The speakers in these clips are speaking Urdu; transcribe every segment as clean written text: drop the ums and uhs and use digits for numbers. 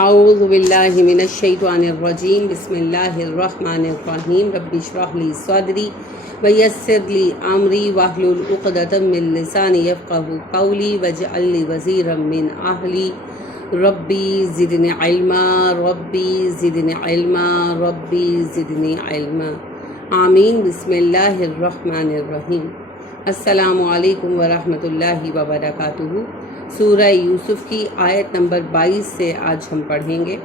اعوذ باللہ من الشیطان الرجیم بسم اللہ الرحمن الرحیم رب اشرح لی صدری ویسر لی امری واحلل عقدۃ من لسانی یفقہوا قولی واجعل لی وزیرا من اہلی ربی زدنی علما ربی زدنی علما ربی زدنی علما آمین۔ بسم اللہ الرحمن الرحیم۔ السلام علیکم ورحمۃ اللہ وبرکاتہ۔ سورہ یوسف کی آیت نمبر 22 سے آج ہم پڑھیں گے۔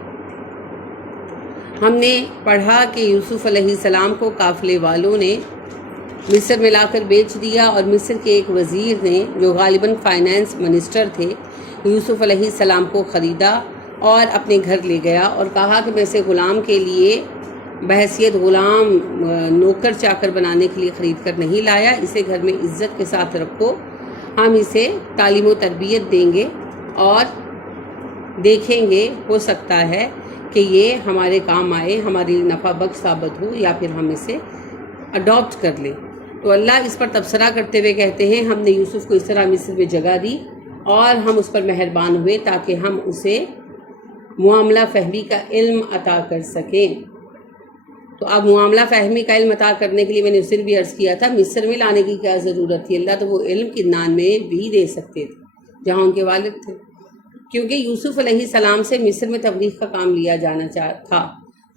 ہم نے پڑھا کہ یوسف علیہ السلام کو قافلے والوں نے مصر میں لا کر بیچ دیا، اور مصر کے ایک وزیر نے جو غالباً فائنانس منسٹر تھے، یوسف علیہ السلام کو خریدا اور اپنے گھر لے گیا اور کہا کہ میں اسے غلام کے لیے بحیثیت غلام نوکر چاکر بنانے کے لیے خرید کر نہیں لایا، اسے گھر میں عزت کے ساتھ رکھو، ہم اسے تعلیم و تربیت دیں گے اور دیکھیں گے، ہو سکتا ہے کہ یہ ہمارے کام آئے، ہماری نفع بخش ثابت ہو، یا پھر ہم اسے اڈاپٹ کر لیں۔ تو اللہ اس پر تبصرہ کرتے ہوئے کہتے ہیں، ہم نے یوسف کو اس طرح مصر میں جگہ دی اور ہم اس پر مہربان ہوئے تاکہ ہم اسے معاملہ فہمی کا علم عطا کر سکیں۔ تو اب معاملہ فہمی کا علم عطا کرنے کے لیے میں نے اسے بھی عرض کیا تھا، مصر میں لانے کی کیا ضرورت تھی؟ اللہ تو وہ علم کنعان میں بھی دے سکتے تھے جہاں ان کے والد تھے، کیونکہ یوسف علیہ السلام سے مصر میں تبلیغ کا کام لیا جانا تھا۔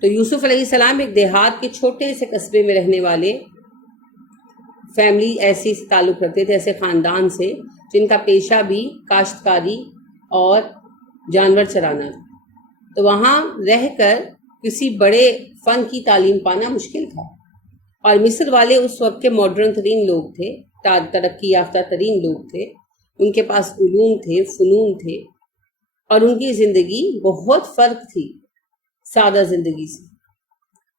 تو یوسف علیہ السلام ایک دیہات کے چھوٹے سے قصبے میں رہنے والے فیملی ایسی سے تعلق رکھتے تھے، ایسے خاندان سے جن کا پیشہ بھی کاشتکاری اور جانور چرانا تھا۔ تو وہاں رہ کر کسی بڑے فن کی تعلیم پانا مشکل تھا، اور مصر والے اس وقت کے ماڈرن ترین لوگ تھے، ترقی یافتہ ترین لوگ تھے، ان کے پاس علوم تھے، فنون تھے، اور ان کی زندگی بہت فرق تھی سادہ زندگی سے۔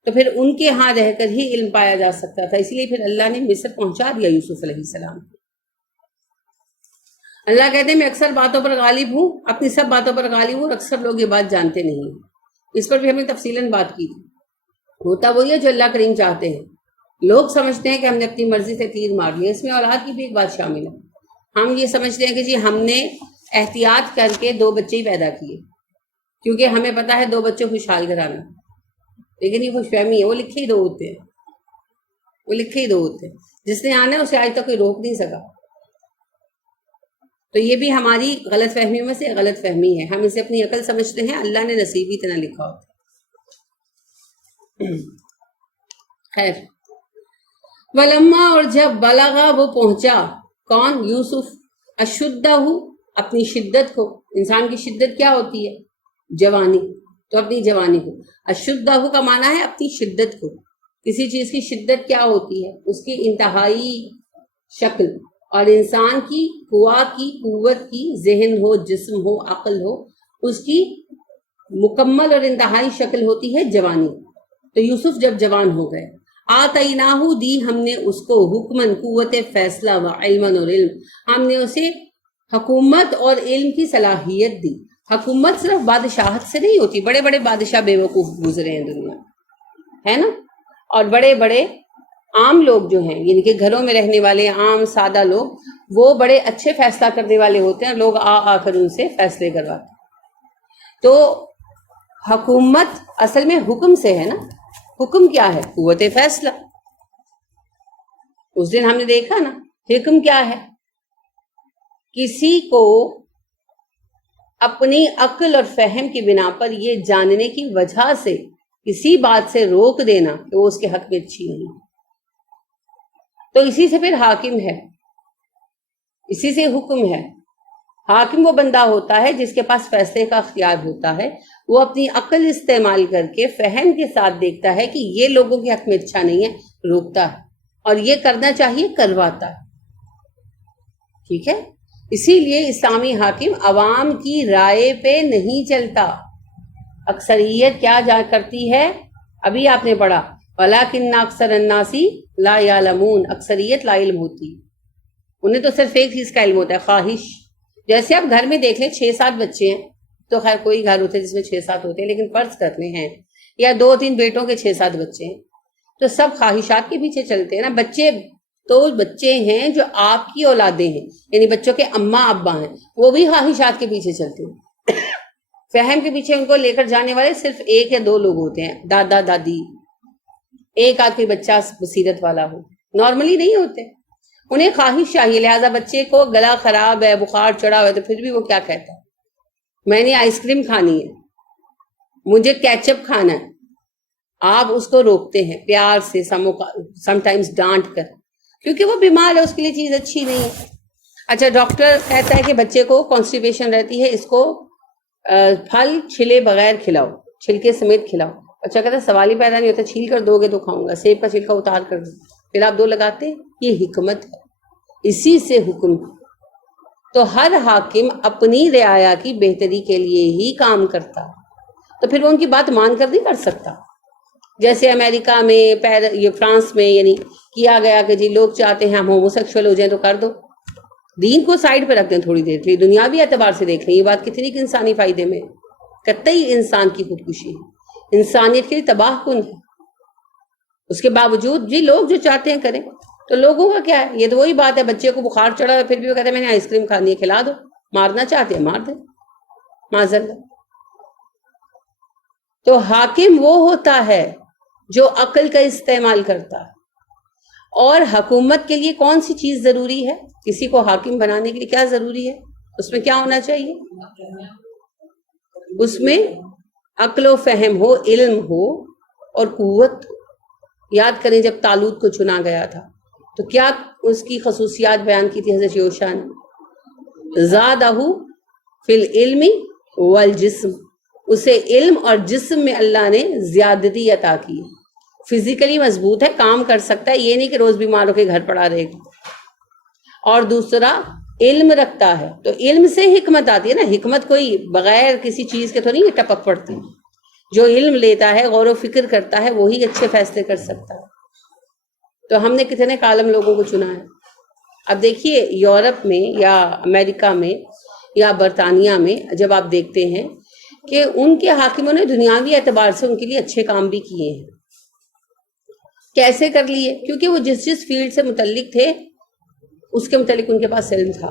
تو پھر ان کے ہاں رہ کر ہی علم پایا جا سکتا تھا، اس لیے پھر اللہ نے مصر پہنچا دیا یوسف علیہ السلام کو۔ اللہ کہتے ہیں میں اکثر باتوں پر غالب ہوں، اپنی سب باتوں پر غالب ہوں، اور اکثر لوگ یہ بات جانتے نہیں ہیں۔ اس پر بھی ہم نے تفصیلاً بات کی تھی۔ ہوتا وہی ہے جو اللہ کریم چاہتے ہیں۔ لوگ سمجھتے ہیں کہ ہم نے اپنی مرضی سے تیر مار لیا، اس میں اولاد کی بھی ایک بات شامل ہے۔ ہم یہ سمجھتے ہیں کہ جی ہم نے احتیاط کر کے 2 بچے ہی پیدا کیے، کیونکہ ہمیں پتا ہے 2 بچے خوشحال گھرانا، لیکن یہ خوش فہمی ہے، وہ لکھے ہی 2 ہوتے ہیں، وہ لکھے ہی 2 ہوتے ہیں، جس نے آنا ہے اسے آج تک کوئی روک نہیں سکا۔ تو یہ بھی ہماری غلط فہمیوں میں سے غلط فہمی ہے، ہم اسے اپنی عقل سمجھتے ہیں، اللہ نے نصیب ہی اتنا لکھا ہوتا ہے۔ خیر، ولما، اور جب بلغا، وہ پہنچا، کون؟ یوسف، اشدہ، اپنی شدت کو۔ انسان کی شدت کیا ہوتی ہے؟ جوانی، تو اپنی جوانی کو۔ اشدہ کا معنی ہے اپنی شدت کو۔ کسی چیز کی شدت کیا ہوتی ہے؟ اس کی انتہائی شکل، اور انسان کی قوت کی، ذہن ہو، جسم ہو، عقل ہو، اس کی مکمل اور انتہائی شکل ہوتی ہے جوانی۔ تو یوسف جب جوان ہو گئے، آتیناہ، دی ہم نے اس کو، حکمن، قوت فیصلہ، و علمن، اور علم، ہم نے اسے حکومت اور علم کی صلاحیت دی۔ حکومت صرف بادشاہت سے نہیں ہوتی، بڑے بڑے بادشاہ بے وقوف گزرے ہیں دنیا، ہے نا، اور بڑے بڑے عام لوگ جو ہیں، یعنی کہ گھروں میں رہنے والے عام سادہ لوگ، وہ بڑے اچھے فیصلہ کرنے والے ہوتے ہیں، لوگ آ کر ان سے فیصلے کرواتے ہیں۔ تو حکومت اصل میں حکم سے ہے نا، حکم کیا ہے؟ قوت فیصلہ۔ اس دن ہم نے دیکھا نا، حکم کیا ہے؟ کسی کو اپنی عقل اور فہم کی بنا پر یہ جاننے کی وجہ سے کسی بات سے روک دینا کہ وہ اس کے حق میں اچھی نہیں، تو اسی سے پھر حاکم ہے، اسی سے حکم ہے۔ حاکم وہ بندہ ہوتا ہے جس کے پاس فیصلے کا اختیار ہوتا ہے، وہ اپنی عقل استعمال کر کے فہم کے ساتھ دیکھتا ہے کہ یہ لوگوں کے حق میں اچھا نہیں ہے، روکتا ہے، اور یہ کرنا چاہیے، کرواتا ہے۔ ٹھیک ہے، اسی لیے اسلامی حاکم عوام کی رائے پہ نہیں چلتا۔ اکثریت کیا کرتی ہے؟ ابھی آپ نے پڑھا، وَلَٰكِنَّ أَكْثَرَ النَّاسِ لَا يَعْلَمُونَ، اکثریت لا علم ہوتی، انہیں تو صرف ایک چیز کا علم ہوتا ہے، خواہش۔ جیسے آپ گھر میں دیکھ لیں، 6-7 بچے ہیں، تو خیر کوئی گھر ہوتے ہیں جس میں 6-7 ہوتے ہیں، لیکن فرض کرتے ہیں یا 2-3 بیٹوں کے 6-7 بچے ہیں، تو سب خواہشات کے پیچھے چلتے ہیں نا۔ بچے تو بچے ہیں جو آپ کی اولادیں ہیں، یعنی بچوں کے اماں ابا ہیں، وہ بھی خواہشات کے پیچھے چلتے ہیں۔ فہم کے پیچھے ان کو لے کر جانے والے صرف ایک یا دو لوگ ہوتے ہیں، دادا دادی، ایک آدھ کوئی بچہ بصیرت والا ہو، نارملی نہیں ہوتے. انہیں خواہش چاہیے. لہٰذا بچے کو گلا خراب ہے، بخار چڑھا ہوا ہے، تو پھر بھی وہ کیا کہتا ہے، میں نے آئس کریم کھانی ہے، مجھے کیچپ کھانا ہے. آپ اس کو روکتے ہیں پیار سے، سم ٹائمز ڈانٹ کر، کیونکہ وہ بیمار ہے، اس کے لیے چیز اچھی نہیں ہے. اچھا، ڈاکٹر کہتا ہے کہ بچے کو کانسٹیپیشن رہتی ہے، اس کو پھل چھلے بغیر کھلاؤ، چھلکے سمیت کھلاؤ. اچھا کہتا ہے سوال ہی پیدا نہیں ہوتا، چھیل کر دو گے تو کھاؤں گا، سیب کا چھلکا اتار کر دو، پھر آپ دو لگاتے ہیں. یہ حکمت ہے، اسی سے حکم. تو ہر حاکم اپنی رعایا کی بہتری کے لیے ہی کام کرتا، تو پھر وہ ان کی بات مان کر نہیں کر سکتا. جیسے امریکہ میں، یہ فرانس میں یعنی کیا گیا کہ جی لوگ چاہتے ہیں ہم ہومو سیکشول ہو جائیں تو کر دو. دین کو سائڈ پہ رکھ دیں تھوڑی دیر کے لیے، دنیاوی اعتبار سے دیکھ لیں یہ بات کتنی انسانی فائدے میں. قطعی انسان کی خودکشی ہے، انسانیت کے لیے تباہ کن ہے. اس کے باوجود جی لوگ جو چاہتے ہیں کریں. تو لوگوں کا کیا ہے؟ یہ تو وہی بات ہے، بچے کو بخار چڑھا ہے پھر بھی وہ کہتے ہیں میں نے آئس کریم کھانی ہے، کھلا دو. مارنا چاہتے ہیں مار دیں، معذرت. تو حاکم وہ ہوتا ہے جو عقل کا استعمال کرتا ہے. اور حکومت کے لیے کون سی چیز ضروری ہے؟ کسی کو حاکم بنانے کے لیے کیا ضروری ہے؟ اس میں کیا ہونا چاہیے؟ اس میں عقل و فہم ہو، علم ہو اور قوت ہو. یاد کریں جب طالوت کو چنا گیا تھا تو کیا اس کی خصوصیات بیان کی تھی حضرت یوشا نے؟ زادہ فی العلم والجسم، اسے علم اور جسم میں اللہ نے زیادتی عطا کی. فزیکلی مضبوط ہے، کام کر سکتا ہے، یہ نہیں کہ روز بیمار ہو کے گھر پڑا رہے گا. اور دوسرا علم رکھتا ہے، تو علم سے حکمت آتی ہے نا. حکمت کوئی بغیر کسی چیز کے تو نہیں ٹپک پڑتی. جو علم لیتا ہے، غور و فکر کرتا ہے، وہی اچھے فیصلے کر سکتا ہے. تو ہم نے کتنے کالم لوگوں کو چنا ہے. اب دیکھیے یورپ میں یا امریکہ میں یا برطانیہ میں جب آپ دیکھتے ہیں کہ ان کے حاکموں نے دنیاوی اعتبار سے ان کے لیے اچھے کام بھی کیے ہیں. کیسے کر لیے؟ کیونکہ وہ جس فیلڈ سے متعلق تھے اس کے متعلق ان کے پاس علم تھا،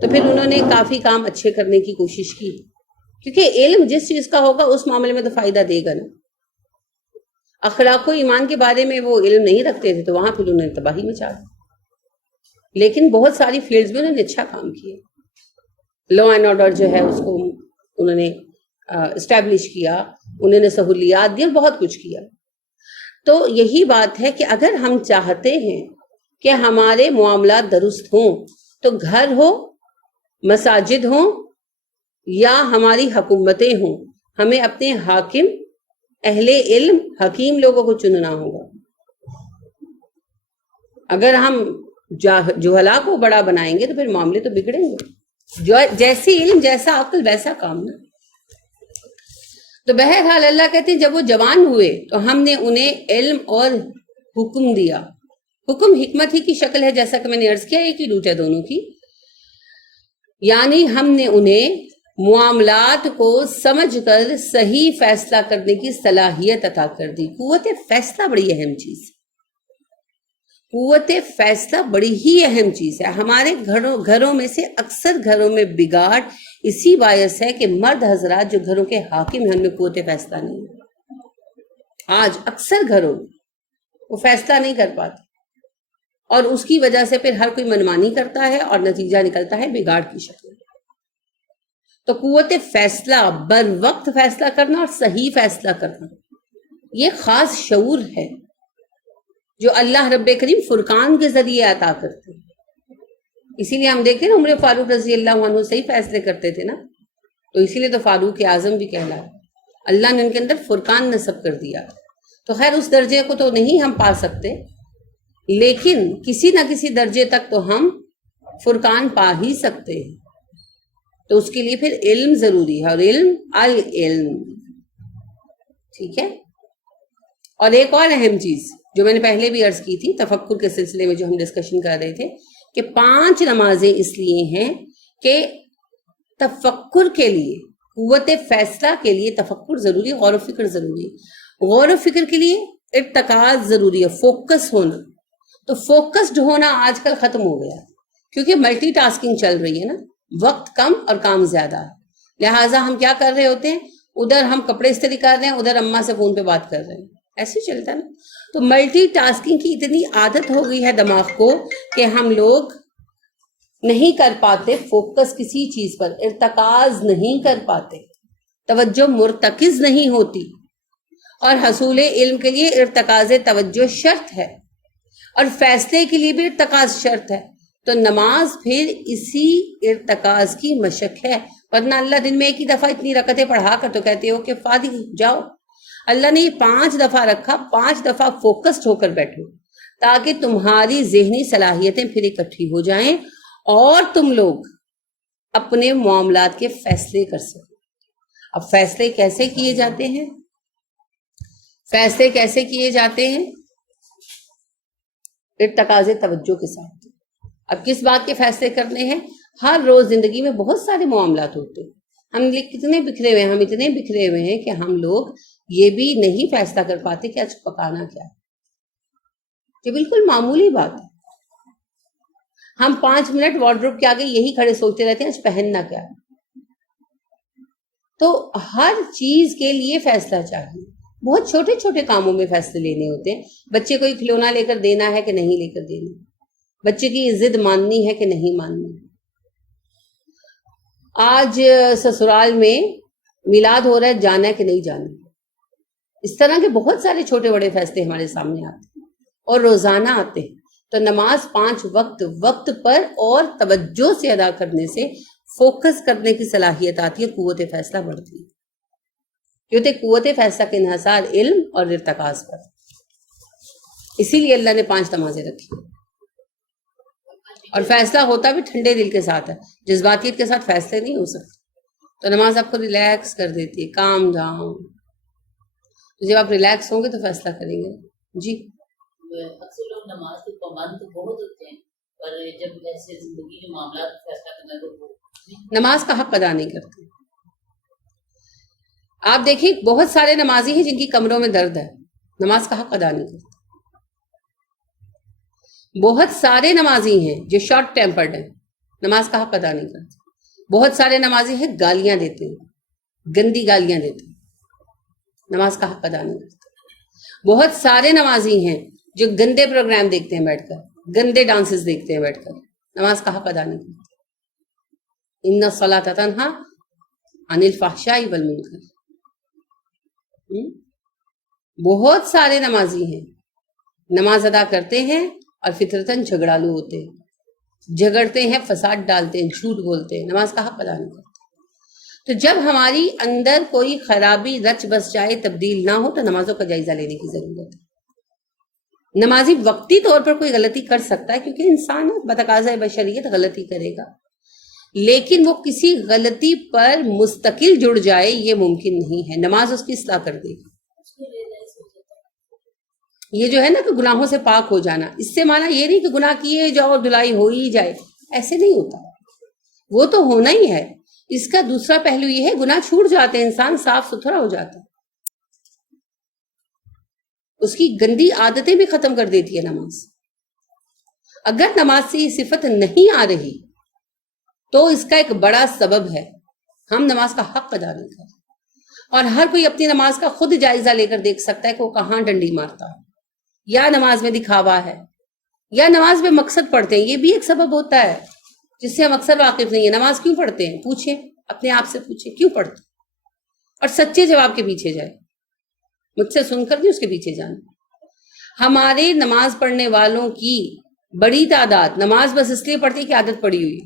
تو پھر انہوں نے کافی کام اچھے کرنے کی کوشش کی. کیونکہ علم جس چیز کا ہوگا اس معاملے میں تو فائدہ دے گا نا. اخلاق و ایمان کے بارے میں وہ علم نہیں رکھتے تھے تو وہاں پھر انہوں نے تباہی مچا دی. لیکن بہت ساری فیلڈز میں انہوں نے اچھا کام کیا. لا اینڈ آرڈر جو ہے اس کو انہوں نے اسٹیبلش کیا، انہوں نے سہولیات دی اور بہت کچھ کیا. تو یہی بات ہے کہ اگر ہم چاہتے ہیں کہ ہمارے معاملات درست ہوں تو گھر ہو، مساجد ہوں یا ہماری حکومتیں ہوں، ہمیں اپنے حاکم، اہل علم، حکیم لوگوں کو چننا ہوگا. اگر ہم جہلا کو بڑا بنائیں گے تو پھر معاملے تو بگڑیں گے. جیسی علم جیسا عقل ویسا کام نا. تو بہرحال اللہ کہتے ہیں جب وہ جوان ہوئے تو ہم نے انہیں علم اور حکم دیا. حکم حکمت ہی کی شکل ہے، جیسا کہ میں نے عرض کیا ایک ہی روٹ ہے دونوں کی. یعنی ہم نے انہیں معاملات کو سمجھ کر صحیح فیصلہ کرنے کی صلاحیت عطا کر دی. قوت فیصلہ بڑی اہم چیز ہے. قوت فیصلہ بڑی ہی اہم چیز ہے. ہمارے گھروں میں سے اکثر گھروں میں بگاڑ اسی باعث ہے کہ مرد حضرات جو گھروں کے حاکم ہیں ان میں قوت فیصلہ نہیں ہے. آج اکثر گھروں میں وہ فیصلہ نہیں کر پاتے اور اس کی وجہ سے پھر ہر کوئی منمانی کرتا ہے اور نتیجہ نکلتا ہے بگاڑ کی شکل میں. تو قوت فیصلہ، بر وقت فیصلہ کرنا اور صحیح فیصلہ کرنا، یہ خاص شعور ہے جو اللہ رب کریم فرقان کے ذریعے عطا کرتے ہیں. اسی لیے ہم دیکھیں نا عمر فاروق رضی اللہ عنہ صحیح فیصلے کرتے تھے نا، تو اسی لیے تو فاروق اعظم بھی کہلایا. اللہ نے ان کے اندر فرقان نصب کر دیا. تو خیر اس درجے کو تو نہیں ہم پا سکتے، لیکن کسی نہ کسی درجے تک تو ہم فرقان پا ہی سکتے ہیں. تو اس کے لیے پھر علم ضروری ہے، اور علم العلم. ٹھیک ہے. اور ایک اور اہم چیز جو میں نے پہلے بھی عرض کی تھی تفکر کے سلسلے میں جو ہم ڈسکشن کر رہے تھے کہ 5 نمازیں اس لیے ہیں کہ تفکر کے لیے، قوت فیصلہ کے لیے تفکر ضروری، غور و فکر ضروری. غور و فکر کے لیے ارتکاز ضروری ہے، فوکس ہونا. تو فوکسڈ ہونا آج کل ختم ہو گیا کیونکہ ملٹی ٹاسکنگ چل رہی ہے نا، وقت کم اور کام زیادہ ہے. لہٰذا ہم کیا کر رہے ہوتے ہیں، ادھر ہم کپڑے استری کر رہے ہیں، ادھر اماں سے فون پہ بات کر رہے ہیں، ایسے ہی چلتا ہے نا۔ تو ملٹی ٹاسکنگ کی اتنی عادت ہو گئی ہے دماغ کو کہ ہم لوگ نہیں کر پاتے فوکس کسی چیز پر، ارتکاز نہیں کر پاتے، توجہ مرتکز نہیں ہوتی۔ اور حصول علم کے لیے ارتکاز توجہ شرط ہے، اور فیصلے کے لیے بھی ارتکاز شرط ہے۔ تو نماز پھر اسی ارتکاز کی مشق ہے، ورنہ اللہ دن میں ایک ہی دفعہ اتنی رکعتیں پڑھا کر تو کہتے ہو کہ فارغ جاؤ۔ اللہ نے یہ 5 دفعہ رکھا، 5 دفعہ فوکسڈ ہو کر بیٹھو، تاکہ تمہاری ذہنی صلاحیتیں پھر اکٹھی ہو جائیں اور تم لوگ اپنے معاملات کے فیصلے کر سکو۔ اب فیصلے کیسے کیے جاتے ہیں؟ فیصلے کیسے کیے جاتے ہیں؟ ارتکاز توجہ کے ساتھ۔ اب کس بات کے فیصلے کرنے ہیں؟ ہر روز زندگی میں بہت سارے معاملات ہوتے ہیں، ہم کتنے بکھرے ہوئے ہیں، ہم اتنے بکھرے ہوئے ہیں کہ ہم لوگ یہ بھی نہیں فیصلہ کر پاتے کہ آج پکانا کیا ہے۔ یہ بالکل معمولی بات ہے، ہم 5 منٹ وارڈروب کے آگے یہی کھڑے سوچتے رہتے ہیں آج پہننا کیا ہے۔ تو ہر چیز کے لیے فیصلہ چاہیے، بہت چھوٹے چھوٹے کاموں میں فیصلے لینے ہوتے ہیں۔ بچے کو کھلونا لے کر دینا ہے کہ نہیں لے کر دینا، بچے کی ضد ماننی ہے کہ نہیں ماننی۔ آج سسرال میں میلاد ہو رہا ہے، جانا ہے کہ نہیں جانا۔ اس طرح کے بہت سارے چھوٹے بڑے فیصلے ہمارے سامنے آتے ہیں اور روزانہ آتے ہیں۔ تو نماز 5 وقت پر اور توجہ سے ادا کرنے سے فوکس کرنے کی صلاحیت آتی ہے، قوت فیصلہ بڑھتی ہے، کیونکہ قوت فیصلہ کے انحصار علم اور ارتکاز پر۔ اسی لیے اللہ نے 5 نمازیں رکھی، اور فیصلہ ہوتا بھی ٹھنڈے دل کے ساتھ ہے، جذباتیت کے ساتھ فیصلے نہیں ہو سکتے۔ تو نماز آپ کو ریلیکس کر دیتی ہے، کام ڈاؤن۔ جب آپ ریلیکس ہوں گے تو فیصلہ کریں گے۔ جی اکثر لوگ نماز کے پابند تو بہت ہوتے ہیں، پر جب ایسے زندگی کے معاملات فیصلہ کرنا تو نماز کا حق ادا نہیں کرتے۔ آپ دیکھیں بہت سارے نمازی ہیں جن کی کمروں میں درد ہے، نماز کا حق ادا نہیں کرتے۔ بہت سارے نمازی ہیں جو شارٹ ٹیمپرڈ ہیں، نماز کا حق ادا نہیں کرتے۔ بہت سارے نمازی ہیں گالیاں دیتے ہیں، گندی گالیاں دیتے ہیں، نماز کا حق ادا نہیں کرتے۔ بہت سارے نمازی ہیں جو گندے پروگرام دیکھتے ہیں بیٹھ کر، گندے ڈانسز دیکھتے ہیں بیٹھ کر، نماز کا حق ادا نہیں کرتے۔ ان الصلاۃ تنہی عن الفحشاء والمنکر۔ بہت سارے نمازی ہیں، نماز ادا کرتے ہیں اور فطرتاً جھگڑالو ہوتے ہیں، جھگڑتے ہیں، فساد ڈالتے ہیں، جھوٹ بولتے ہیں، نماز کا حق ادا نہیں کرتے۔ تو جب ہماری اندر کوئی خرابی رچ بس جائے، تبدیل نہ ہو، تو نمازوں کا جائزہ لینے کی ضرورت ہے۔ نمازی وقتی طور پر کوئی غلطی کر سکتا ہے، کیونکہ انسان بتقاضۂ بشریت غلطی کرے گا، لیکن وہ کسی غلطی پر مستقل جڑ جائے یہ ممکن نہیں ہے، نماز اس کی اصلاح کر دے گی۔ یہ جو ہے نا کہ گناہوں سے پاک ہو جانا، اس سے معنی یہ نہیں کہ گناہ کیے جاؤ اور دھلائی ہو ہی جائے، ایسے نہیں ہوتا، وہ تو ہونا ہی ہے۔ اس کا دوسرا پہلو یہ ہے گناہ چھوٹ جاتے ہیں، انسان صاف ستھرا ہو جاتا ہے، اس کی گندی عادتیں بھی ختم کر دیتی ہے نماز۔ اگر نماز سے یہ صفت نہیں آ رہی تو اس کا ایک بڑا سبب ہے ہم نماز کا حق ادا نہیں کرتے۔ اور ہر کوئی اپنی نماز کا خود جائزہ لے کر دیکھ سکتا ہے کہ وہ کہاں ڈنڈی مارتا ہے، یا نماز میں دکھاوا ہے، یا نماز میں مقصد پڑھتے ہیں۔ یہ بھی ایک سبب ہوتا ہے جس سے ہم اکثر واقف نہیں ہیں۔ نماز کیوں پڑھتے ہیں؟ پوچھیں اپنے آپ سے، پوچھیں کیوں پڑھتے ہیں، اور سچے جواب کے پیچھے جائیں، مجھ سے سن کر نہیں، اس کے پیچھے جانا۔ ہمارے نماز پڑھنے والوں کی بڑی تعداد نماز بس اس لیے پڑھتی کہ عادت پڑی ہوئی،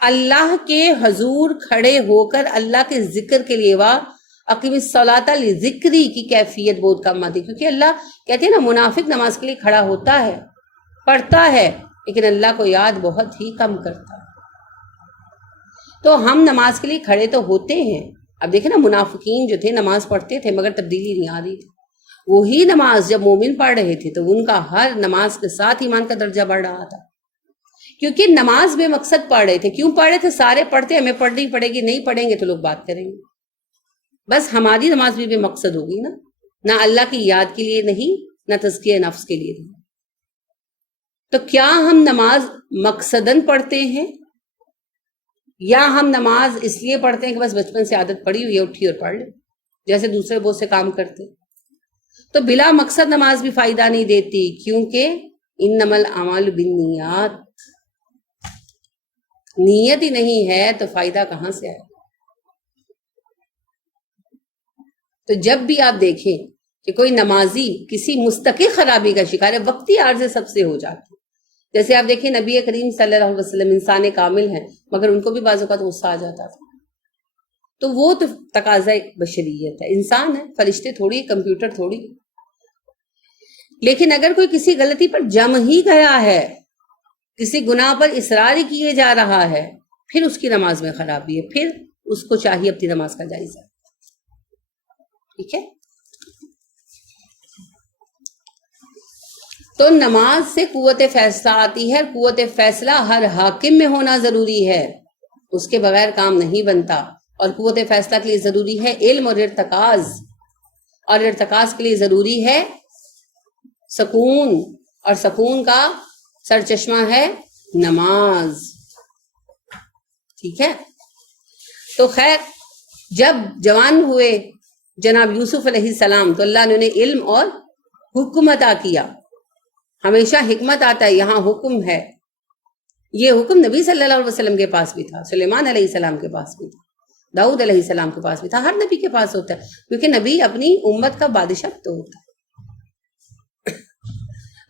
اللہ کے حضور کھڑے ہو کر اللہ کے ذکر کے لیے اقیم الصلاۃ لذکری کی کیفیت بہت کم آتی، کیونکہ اللہ کہتے ہیں نا منافق نماز کے لیے کھڑا ہوتا ہے، پڑھتا ہے، لیکن اللہ کو یاد بہت ہی کم کرتا ہے۔ تو ہم نماز کے لیے کھڑے تو ہوتے ہیں۔ اب دیکھیں نا منافقین جو تھے نماز پڑھتے تھے مگر تبدیلی نہیں آ رہی تھی، وہی نماز جب مومن پڑھ رہے تھے تو ان کا ہر نماز کے ساتھ ایمان کا درجہ بڑھ رہا تھا، کیونکہ نماز بے مقصد پڑھ رہے تھے۔ کیوں پڑھ رہے تھے؟ سارے پڑھتے، ہمیں پڑھنی پڑے گی، نہیں پڑھیں گے تو لوگ بات کریں گے، بس ہماری نماز بھی بے مقصد ہوگی نا، نہ اللہ کی یاد کے لیے نہیں، نہ تزکیہ نفس کے لیے نہیں۔ تو کیا ہم نماز مقصداً پڑھتے ہیں یا ہم نماز اس لیے پڑھتے ہیں کہ بس بچپن سے عادت پڑی ہوئی ہے، اٹھی اور پڑھ لے، جیسے دوسرے بہت سے کام کرتے، تو بلا مقصد نماز بھی فائدہ نہیں دیتی، کیونکہ انما الاعمال بالنیات، نیت ہی نہیں ہے تو فائدہ کہاں سے آئے؟ تو جب بھی آپ دیکھیں کہ کوئی نمازی کسی مستقل خرابی کا شکار ہے، وقتی عارضے سب سے ہو جاتے، جیسے آپ دیکھیں نبی کریم صلی اللہ علیہ وسلم انسان کامل ہیں، مگر ان کو بھی بعض اوقات غصہ آ جاتا تھا، تو وہ تو تقاضا بشریت ہے، انسان ہے، فرشتے تھوڑی، کمپیوٹر تھوڑی۔ لیکن اگر کوئی کسی غلطی پر جم ہی گیا ہے، کسی گناہ پر اصرار ہی کیے جا رہا ہے، پھر اس کی نماز میں خرابی ہے، پھر اس کو چاہیے اپنی نماز کا جائزہ، ٹھیک ہے؟ تو نماز سے قوت فیصلہ آتی ہے، قوت فیصلہ ہر حاکم میں ہونا ضروری ہے، اس کے بغیر کام نہیں بنتا، اور قوت فیصلہ کے لیے ضروری ہے علم اور ارتکاز، اور ارتکاز کے لیے ضروری ہے سکون، اور سکون کا سرچشمہ ہے نماز، ٹھیک ہے؟ تو خیر، جب جوان ہوئے جناب یوسف علیہ السلام تو اللہ نے انہیں علم اور حکم عطا کیا، ہمیشہ حکمت آتا ہے، یہاں حکم ہے، یہ حکم نبی صلی اللہ علیہ وسلم کے پاس بھی تھا، سلیمان علیہ السلام کے پاس بھی تھا، داؤد علیہ السلام کے پاس بھی تھا، ہر نبی کے پاس ہوتا ہے، کیونکہ نبی اپنی امت کا بادشاہ تو ہوتا ہے۔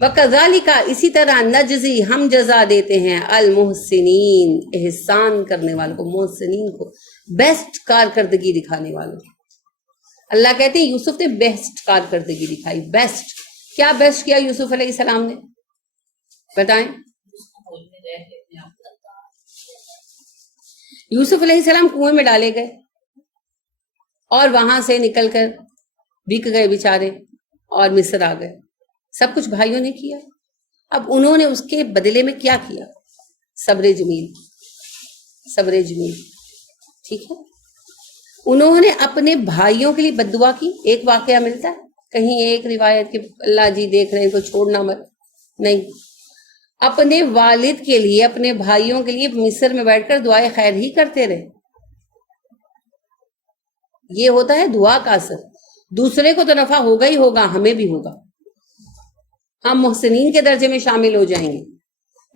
وَكَذَلِكَ، اسی طرح نجزی، ہم جزا دیتے ہیں المحسنین، احسان کرنے والوں کو، محسنین کو، بیسٹ کارکردگی دکھانے والوں کو۔ اللہ کہتے ہیں یوسف نے بیسٹ کارکردگی دکھائی، بیسٹ، کیا بیسٹ کیا یوسف علیہ السلام نے؟ بتائیں۔ یوسف علیہ السلام کنویں میں ڈالے گئے اور وہاں سے نکل کر بک گئے بیچارے اور مصر آ گئے، سب کچھ بھائیوں نے کیا، اب انہوں نے اس کے بدلے میں کیا کیا؟ صبر جمیل، صبر جمیل، ٹھیک ہے؟ انہوں نے اپنے بھائیوں کے لیے بد دعا کی، ایک واقعہ ملتا ہے کہیں، ایک روایت کہ اللہ جی دیکھ رہے ہیں کو چھوڑنا مت، نہیں، اپنے والد کے لیے، اپنے بھائیوں کے لیے مصر میں بیٹھ کر دعائے خیر ہی کرتے رہے، یہ ہوتا ہے دعا کا اثر، دوسرے کو تو نفع ہوگا ہی ہوگا، ہمیں بھی ہوگا، ہم محسنین کے درجے میں شامل ہو جائیں گے۔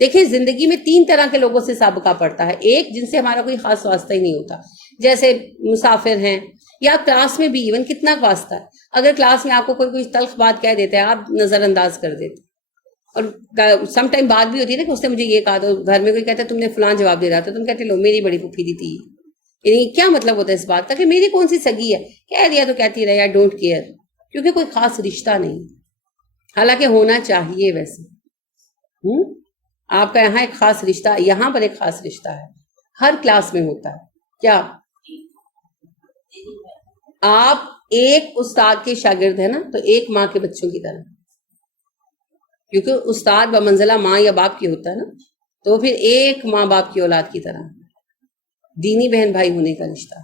دیکھیں زندگی میں 3 طرح کے لوگوں سے سابقہ پڑتا ہے، ایک جن سے ہمارا کوئی خاص واسطہ ہی نہیں ہوتا، جیسے مسافر ہیں، یا کلاس میں بھی ایون کتنا واسطہ ہے، اگر کلاس میں آپ کو کوئی تلخ بات کہہ دیتا ہے آپ نظر انداز کر دیتے، اور سم ٹائم بات بھی ہوتی ہے نا کہ اس نے مجھے یہ کہا، تو گھر میں کوئی کہتا ہے تم نے فلاں جواب دے رہا تھا، تم کہتے لو میری بڑی پھوپھی دی تھی، یعنی کیا مطلب ہوتا ہے اس بات کا کہ میری کون سی سگی ہے، کہہ دیا تو کہتی رہے، آئی ڈونٹ کیئر، کیونکہ کوئی خاص رشتہ نہیں، حالانکہ ہونا چاہیے ویسے، آپ کا یہاں ایک خاص رشتہ، یہاں پر ایک خاص رشتہ ہے، ہر کلاس میں ہوتا ہے، کیا آپ ایک استاد کے شاگرد ہیں نا، تو ایک ماں کے بچوں کی طرح، کیونکہ استاد بمنزلہ ماں یا باپ کی ہوتا ہے نا، تو پھر ایک ماں باپ کی اولاد کی طرح، دینی بہن بھائی ہونے کا رشتہ،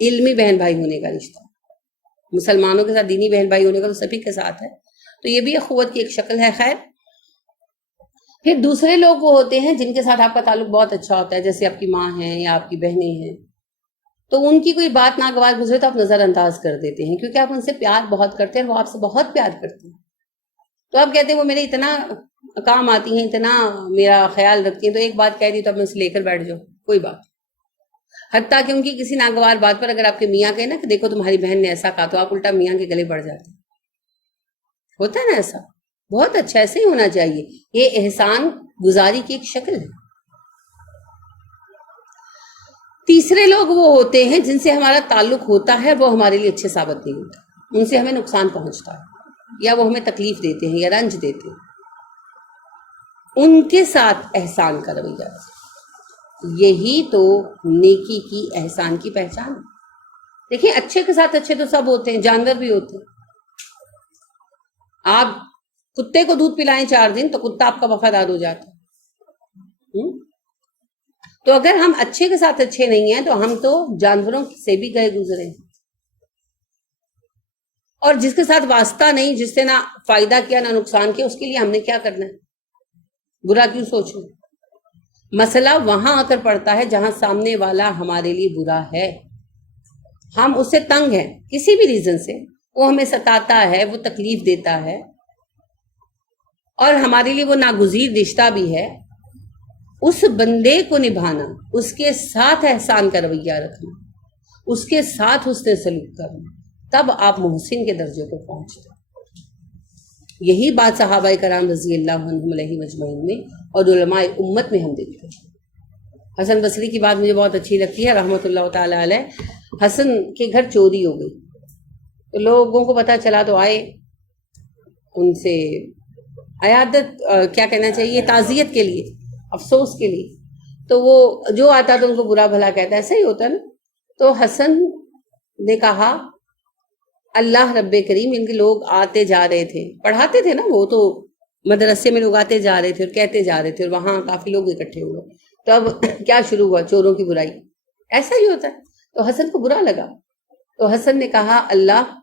علمی بہن بھائی ہونے کا رشتہ، مسلمانوں کے ساتھ دینی بہن بھائی ہونے کا تو سبھی کے ساتھ ہے، تو یہ بھی اخوت کی ایک شکل ہے۔ خیر، پھر دوسرے لوگ وہ ہوتے ہیں جن کے ساتھ آپ کا تعلق بہت اچھا ہوتا ہے، جیسے آپ کی ماں ہیں یا آپ کی بہنیں ہیں، تو ان کی کوئی بات ناگوار گزرے تو آپ نظر انداز کر دیتے ہیں، کیونکہ آپ ان سے پیار بہت کرتے ہیں، وہ آپ سے بہت پیار کرتے ہیں، تو آپ کہتے ہیں وہ میرے اتنا کام آتی ہیں، اتنا میرا خیال رکھتی ہیں، تو ایک بات کہہ دی تو آپ اسے لے کر بیٹھ جاؤ، کوئی بات، حتیٰ کہ ان کی کسی ناگوار بات پر اگر آپ کے میاں کہیں نا کہ دیکھو تمہاری بہن نے ایسا کہا، تو آپ الٹا میاں کے گلے پڑ جاتے ہیں، ہوتا ہے نا ایسا، بہت اچھا، ایسے ہی ہونا چاہیے، یہ احسان گزاری کی ایک شکل ہے۔ تیسرے لوگ وہ ہوتے ہیں جن سے ہمارا تعلق ہوتا ہے، وہ ہمارے لیے اچھے ثابت نہیں ہوتا، ان سے ہمیں نقصان پہنچتا ہے، یا وہ ہمیں تکلیف دیتے ہیں یا رنج دیتے ہیں، ان کے ساتھ احسان کا رویہ، یہی تو نیکی کی، احسان کی پہچان ہے۔ دیکھیں اچھے کے ساتھ اچھے تو سب ہوتے ہیں، جانور بھی ہوتے ہیں، آپ کتے کو دودھ پلائیں 4 دن تو کتا آپ کا وفادار ہو جاتا ہے، تو اگر ہم اچھے کے ساتھ اچھے نہیں ہیں تو ہم تو جانوروں سے بھی گئے گزرے ہیں، اور جس کے ساتھ واسطہ نہیں، جس سے نہ فائدہ کیا نہ نقصان کیا، اس کے لیے ہم نے کیا کرنا ہے، برا کیوں سوچنا؟ مسئلہ وہاں آ کر پڑتا ہے جہاں سامنے والا ہمارے لیے برا ہے، ہم اس سے تنگ ہیں کسی بھی ریزن سے، وہ ہمیں ستاتا ہے، وہ تکلیف دیتا ہے اور ہمارے لیے وہ ناگزیر رشتہ بھی ہے، اس بندے کو نبھانا، اس کے ساتھ احسان کا رویہ رکھنا، اس کے ساتھ حسن سلوک کرنا، تب آپ محسن کے درجے کو پہنچتے ہیں۔ یہی بات صحابہ کرام رضی اللہ عنہم علیہ مجمعین میں اور علماء امت میں ہم دیکھتے ہیں۔ حسن بصری کی بات مجھے بہت اچھی لگتی ہے رحمۃ اللہ تعالی علیہ۔ حسن کے گھر چوری ہو گئی تو لوگوں کو پتہ چلا تو آئے ان سے عیادت کیا کہنا چاہیے، تعزیت کے لیے، افسوس کے لیے، تو وہ جو آتا تو ان کو برا بھلا کہتا ہے، ایسا ہی ہوتا نا۔ تو حسن نے کہا اللہ رب کریم، ان کے لوگ آتے جا رہے تھے، پڑھاتے تھے نا وہ، تو مدرسے میں لوگ آتے جا رہے تھے اور کہتے جا رہے تھے اور وہاں کافی لوگ اکٹھے ہوئے، تو اب کیا شروع ہوا، چوروں کی برائی، ایسا ہی ہوتا ہے۔ تو حسن کو برا لگا، تو حسن نے کہا اللہ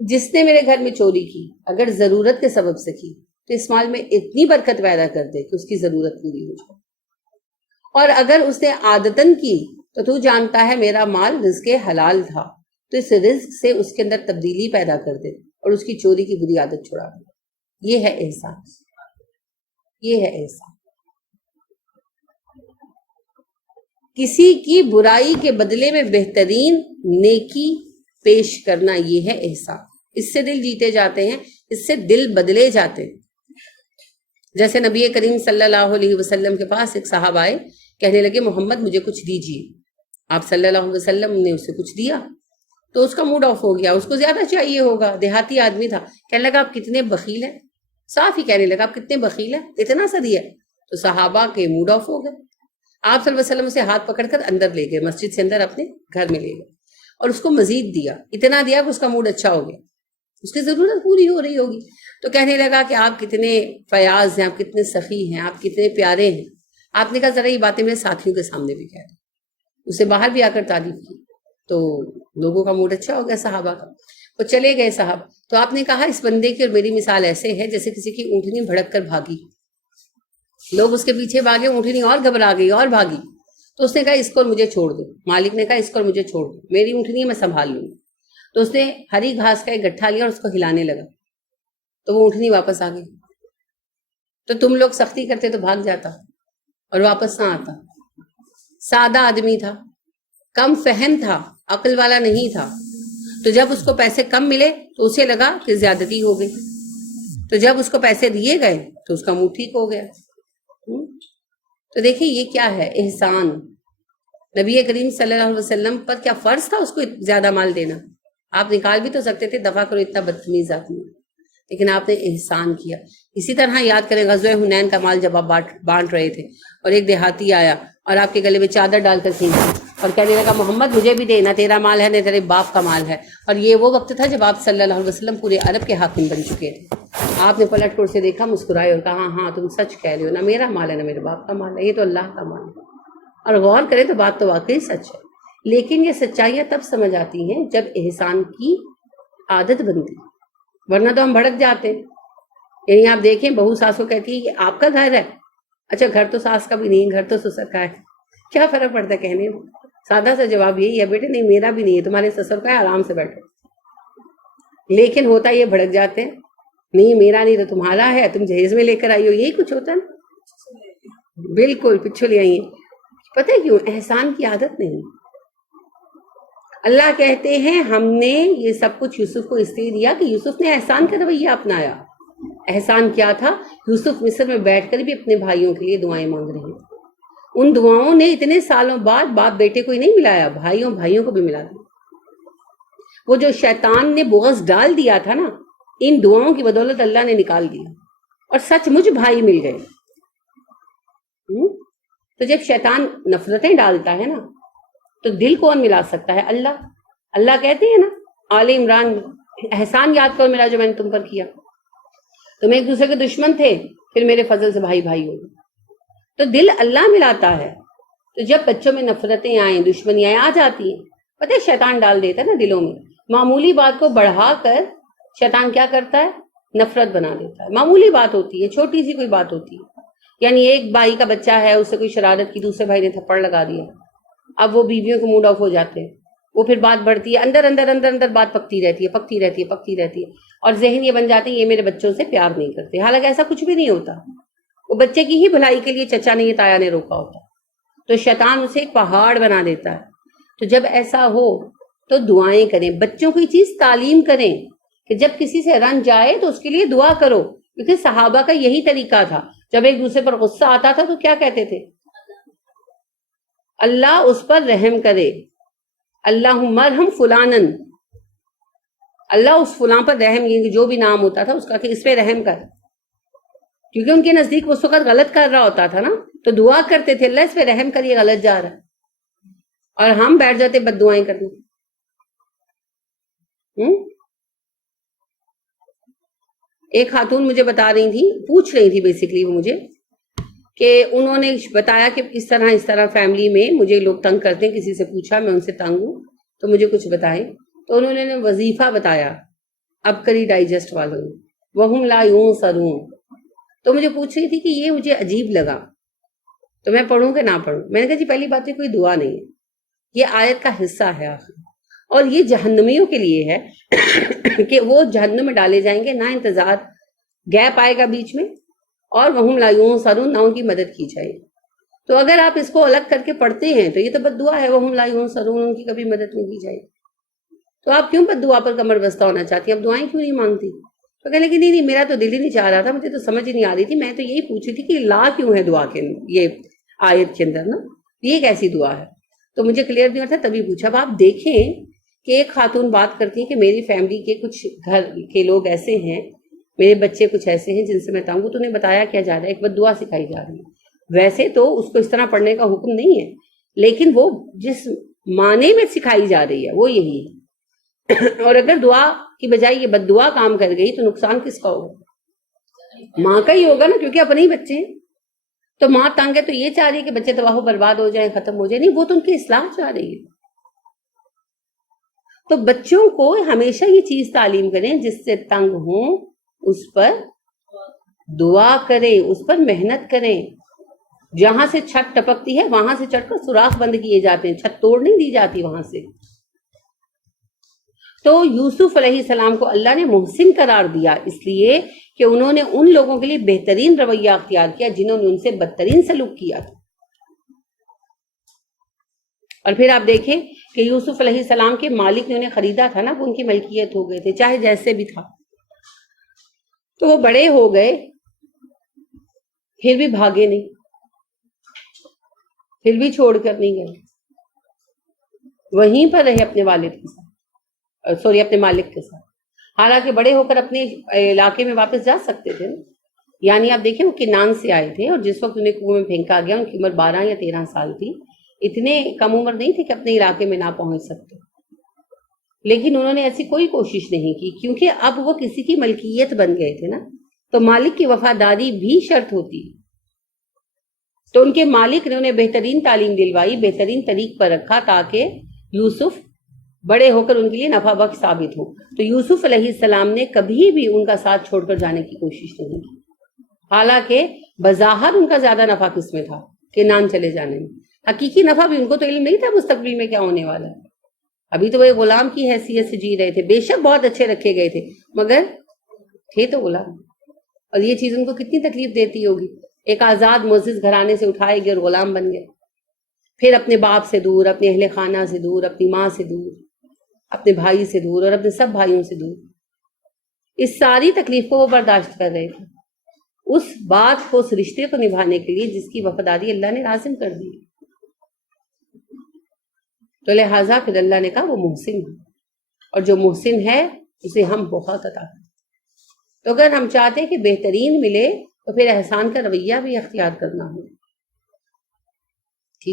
جس نے میرے گھر میں چوری کی اگر ضرورت کے سبب سے کی تو اس مال میں اتنی برکت پیدا کر دے کہ اس کی ضرورت پوری ہو جائے، اور اگر اس نے عادتاً کی تو جانتا ہے میرا مال رزق حلال تھا، تو اس رزق سے اس کے اندر تبدیلی پیدا کر دے اور اس کی چوری کی بری عادت چھڑا دے۔ یہ ہے احسان، یہ ہے احسان۔ کسی کی برائی کے بدلے میں بہترین نیکی پیش کرنا، یہ ہے احسان۔ اس سے دل جیتے جاتے ہیں، اس سے دل بدلے جاتے ہیں۔ جیسے نبی کریم صلی اللہ علیہ وسلم کے پاس ایک صاحب آئے، کہنے لگے محمد مجھے کچھ دیجیے۔ آپ صلی اللہ علیہ وسلم نے اسے کچھ دیا تو اس کا موڈ آف ہو گیا، اس کو زیادہ چاہیے ہوگا، دیہاتی آدمی تھا، کہنے لگا آپ کتنے بخیل ہیں، صاف ہی کہنے لگا آپ کتنے بخیل ہیں، اتنا سا دیا۔ تو صحابہ کے موڈ آف ہو گئے، آپ صلی اللہ علیہ وسلم سے ہاتھ پکڑ کر اندر لے گئے، مسجد سے اندر اپنے گھر میں لے گئے اور اس کو مزید دیا، اتنا دیا کہ اس کا موڈ اچھا ہو گیا، اس کی ضرورت پوری ہو رہی ہوگی۔ تو کہنے لگا کہ آپ کتنے فیاض ہیں، آپ کتنے سخی ہیں، آپ کتنے پیارے ہیں۔ آپ نے کہا ذرا یہ باتیں میرے ساتھیوں کے سامنے بھی کہہ دیں، اسے باہر بھی آ کر تعریف کی، تو لوگوں کا موڈ اچھا ہو گیا صحابہ کا، وہ چلے گئے صاحب۔ تو آپ نے کہا اس بندے کی اور میری مثال ایسے ہے جیسے کسی کی اونٹنی بھڑک کر بھاگی، لوگ اس کے پیچھے بھاگے، اونٹنی اور گھبرا گئی اور بھاگی، تو اس نے کہا اس کو مجھے چھوڑ دو، مالک نے کہا اس کو مجھے چھوڑ دو، میری اونٹنی ہے میں سنبھال لوں۔ تو اس نے ہری گھاس کا ایک گٹھا لیا اور اس کو ہلانے لگا، تو وہ اونٹنی واپس آ گئی۔ تو تم لوگ سختی کرتے تو بھاگ جاتا اور واپس نہ آتا۔ سادہ آدمی تھا، کم فہم تھا، عقل والا نہیں تھا، تو جب اس کو پیسے کم ملے تو اسے لگا کہ زیادتی ہو گئی، تو جب اس کو پیسے دیے گئے تو اس کا منہ ٹھیک ہو گیا۔ تو دیکھیں یہ کیا ہے، احسان۔ نبی کریم صلی اللہ علیہ وسلم پر کیا فرض تھا اس کو زیادہ مال دینا؟ آپ نکال بھی تو سکتے تھے، دفع کرو اتنا بدتمیز آدمی، لیکن آپ نے احسان کیا۔ اسی طرح یاد کریں غزوہ حنین کا مال جب آپ بانٹ رہے تھے اور ایک دیہاتی آیا اور آپ کے گلے میں چادر ڈال کر کھینچی اور کہنے لگا محمد مجھے بھی دینا، تیرا مال ہے نہ تیرے باپ کا مال ہے۔ اور یہ وہ وقت تھا جب آپ صلی اللہ علیہ وسلم پورے عرب کے حاکم بن چکے تھے۔ آپ نے پلٹ کر اسے دیکھا، مسکرائے اور کہا ہاں تم سچ کہہ رہے ہو، نہ میرا مال ہے نہ میرے باپ کا مال ہے، یہ تو اللہ کا مال ہے۔ اور غور کریں تو بات تو واقعی سچ ہے، لیکن یہ سچائیاں تب سمجھ آتی ہیں جب احسان کی عادت بنتی، ورنہ تو ہم بھڑک جاتے ہیں۔ یعنی آپ دیکھیں بہو ساس کو کہتی ہے کہ آپ کا گھر ہے، اچھا گھر تو ساس کا بھی نہیں، گھر تو سسر کا ہے، کیا فرق پڑتا ہے کہنے میں؟ سادہ سا جواب یہی ہے بیٹے نہیں میرا بھی نہیں ہے، تمہارے سسر کا ہے، آرام سے بیٹھو۔ لیکن ہوتا یہ بھڑک جاتے ہیں، نہیں میرا نہیں تو تمہارا ہے، تم جہیز میں لے کر آئی ہو، یہی کچھ ہوتا ہے نا، بالکل پچھو لے آئی ہیں۔ پتہ ہے کیوں؟ احسان کی عادت نہیں۔ اللہ کہتے ہیں ہم نے یہ سب کچھ یوسف کو اس لیے دیا کہ یوسف نے احسان کا رویہ اپنایا۔ احسان کیا تھا؟ یوسف مصر میں بیٹھ کر بھی اپنے بھائیوں کے لیے دعائیں مانگ رہے تھے، ان دعاؤں نے اتنے سالوں بعد باپ بیٹے کو ہی نہیں ملایا، بھائیوں کو بھی ملا دیا۔ وہ جو شیطان نے بغض ڈال دیا تھا نا، ان دعاؤں کی بدولت اللہ نے نکال دیا اور سچ مجھ بھائی مل گئے۔ تو جب شیطان نفرتیں ڈالتا ہے نا تو دل کون ملا سکتا ہے؟ اللہ کہتے ہیں نا آل عمران احسان یاد کرو میرا جو میں نے تم پر کیا، تم ایک دوسرے کے دشمن تھے پھر میرے فضل سے بھائی ہو گئے۔ تو دل اللہ ملاتا ہے۔ تو جب بچوں میں نفرتیں آئیں، دشمنیاں آ جاتی ہیں، پتہ ہے شیطان ڈال دیتا ہے نا دلوں میں، معمولی بات کو بڑھا کر شیطان کیا کرتا ہے؟ نفرت بنا دیتا ہے۔ معمولی بات ہوتی ہے، چھوٹی سی کوئی بات ہوتی ہے، یعنی ایک بھائی کا بچہ ہے، اسے کوئی شرارت کی، دوسرے بھائی نے تھپڑ لگا دیا، اب وہ بیویوں کے موڈ آف ہو جاتے ہیں، وہ پھر بات بڑھتی ہے، اندر اندر اندر اندر بات پکتی رہتی ہے، اور ذہن یہ بن جاتے ہیں یہ میرے بچوں سے پیار نہیں کرتے، حالانکہ ایسا کچھ بھی نہیں ہوتا، وہ بچے کی ہی بھلائی کے لیے چچا نے، یہ تایا نے روکا ہوتا، تو شیطان اسے ایک پہاڑ بنا دیتا ہے۔ تو جب ایسا ہو تو دعائیں کریں، بچوں کو یہ چیز تعلیم کریں کہ جب کسی سے رنج آئے تو اس کے لیے دعا کرو، کیونکہ صحابہ کا یہی طریقہ تھا، جب ایک دوسرے پر غصہ آتا تھا تو کیا کہتے تھے؟ اللہ اس پر رحم کرے، اللہم ارحم فلانن، اللہ اس فلاں پر رحم، یہ جو بھی نام ہوتا تھا اس کا، کہ اس پہ رحم کر، کیونکہ ان کے نزدیک وہ اس وقت غلط کر رہا ہوتا تھا نا، تو دعا کرتے تھے اللہ اس پہ رحم کر، یہ غلط جا رہا ہے، اور ہم بیٹھ جاتے بد دعائیں کرنے۔ ایک خاتون مجھے بتا رہی تھی، پوچھ رہی تھی بیسیکلی وہ مجھے، کہ انہوں نے بتایا کہ اس طرح فیملی میں مجھے لوگ تنگ کرتے ہیں، کسی سے پوچھا میں ان سے تنگ ہوں تو مجھے کچھ بتائیں، تو انہوں نے وظیفہ بتایا اب کری ڈائجسٹ والوں، وہم لا ینصرون، تو مجھے پوچھ رہی تھی کہ یہ مجھے عجیب لگا تو میں پڑھوں کہ نہ پڑھوں؟ میں نے کہا جی پہلی بات تو کوئی دعا نہیں ہے، یہ آیت کا حصہ ہے آخر، اور یہ جہنمیوں کے لیے ہے کہ وہ جہنم میں ڈالے جائیں گے، نہ انتظار، گیپ آئے گا بیچ میں، اور وہم لا ینصرون، نہ ان کی مدد کی جائے۔ تو اگر آپ اس کو الگ کر کے پڑھتے ہیں تو یہ تو بد دعا ہے، وہم لا ینصرون، ان کی کبھی مدد نہیں کی جائے، تو آپ کیوں بد دعا پر کمر بستہ ہونا چاہتی ہیں؟ اب دعائیں کیوں نہیں مانگتی؟ تو کہنے کہ نہیں میرا تو دل ہی نہیں چاہ رہا تھا، مجھے تو سمجھ ہی نہیں آ رہی تھی، میں تو یہی پوچھ رہی تھی کہ لا کیوں ہے دعا کے یہ آیت کے اندر نا، یہ ایک ایسی دعا ہے، تو مجھے کلیئر نہیں ہوتا، تبھی پوچھا۔ اب آپ دیکھیں کہ ایک خاتون بات کرتی ہے کہ میری فیملی کے کچھ گھر کے لوگ ایسے ہیں، میرے بچے کچھ ایسے ہیں جن سے میں تنگ ہوں، تو انہیں بتایا کیا جا رہا ہے، ایک بد دعا سکھائی جا رہی ہے، ویسے تو اس کو اس طرح پڑھنے کا حکم نہیں ہے، لیکن وہ جس معنی میں سکھائی جا رہی ہے وہ یہی ہے، اور اگر دعا کی بجائے یہ بد دعا کام کر گئی تو نقصان کس کا ہوگا؟ ماں کا ہی ہوگا نا، کیونکہ اپنے ہی بچے ہیں، تو ماں تنگ ہے تو یہ چاہ رہی ہے کہ بچے تباہ و برباد ہو جائیں، ختم ہو جائیں، نہیں، وہ تو ان کی اصلاح چاہ رہی ہے۔ تو بچوں کو ہمیشہ یہ چیز تعلیم کریں، جس سے تنگ ہوں اس پر دعا کریں، اس پر محنت کریں، جہاں سے چھت ٹپکتی ہے وہاں سے چڑھ کر سوراخ بند کیے جاتے ہیں، چھت توڑ نہیں دی جاتی وہاں سے۔ تو یوسف علیہ السلام کو اللہ نے محسن قرار دیا اس لیے کہ انہوں نے ان لوگوں کے لیے بہترین رویہ اختیار کیا جنہوں نے ان سے بدترین سلوک کیا تھا۔ اور پھر آپ دیکھیں کہ یوسف علیہ السلام کے مالک نے انہیں خریدا تھا نا، وہ ان کی ملکیت ہو گئے تھے، چاہے جیسے بھی تھا، تو وہ بڑے ہو گئے، پھر بھی بھاگے نہیں، پھر بھی چھوڑ کر نہیں گئے، وہیں پر رہے اپنے والد کے ساتھ، اپنے مالک کے ساتھ، حالانکہ بڑے ہو کر اپنے علاقے میں واپس جا سکتے تھے۔ یعنی آپ دیکھیں وہ کنان سے آئے تھے، اور جس وقت انہیں کنویں میں پھینکا گیا ان کی عمر 12 یا 13 سال تھی، اتنے کم عمر نہیں تھے کہ اپنے علاقے میں نہ پہنچ سکتے، لیکن انہوں نے ایسی کوئی کوشش نہیں کی، کیونکہ اب وہ کسی کی ملکیت بن گئے تھے نا، تو مالک کی وفاداری بھی شرط ہوتی، تو ان کے مالک نے انہیں بہترین تعلیم دلوائی، بہترین طریق پر رکھا تاکہ یوسف بڑے ہو کر ان کے لیے نفع بخش ثابت ہو۔ تو یوسف علیہ السلام نے کبھی بھی ان کا ساتھ چھوڑ کر جانے کی کوشش نہیں کی، حالانکہ بظاہر ان کا زیادہ نفع کس میں تھا؟ کنان چلے جانے میں، حقیقی نفع بھی ان کو تو علم نہیں تھا مستقبل میں کیا ہونے والا ہے، ابھی تو وہ غلام کی حیثیت سے جی رہے تھے، بے شک بہت اچھے رکھے گئے تھے مگر تھے تو غلام، اور یہ چیز ان کو کتنی تکلیف دیتی ہوگی، ایک آزاد معزز گھرانے سے اٹھائے گئے اور غلام بن گئے، پھر اپنے باپ سے دور، اپنے اہل خانہ سے دور، اپنی ماں سے دور، اپنے بھائی سے دور، اور اپنے سب بھائیوں سے دور، اس ساری تکلیف کو وہ برداشت کر رہے تھے، اس بات کو، اس رشتے کو نبھانے کے لیے جس کی وفاداری اللہ نے لازم کر دی، تو لہٰذا پھر اللہ نے کہا وہ محسن ہے، اور جو محسن ہے اسے ہم بہت عطا کرتے ہیں۔ تو اگر ہم چاہتے ہیں کہ بہترین ملے تو پھر احسان کا رویہ بھی اختیار کرنا ہوگا۔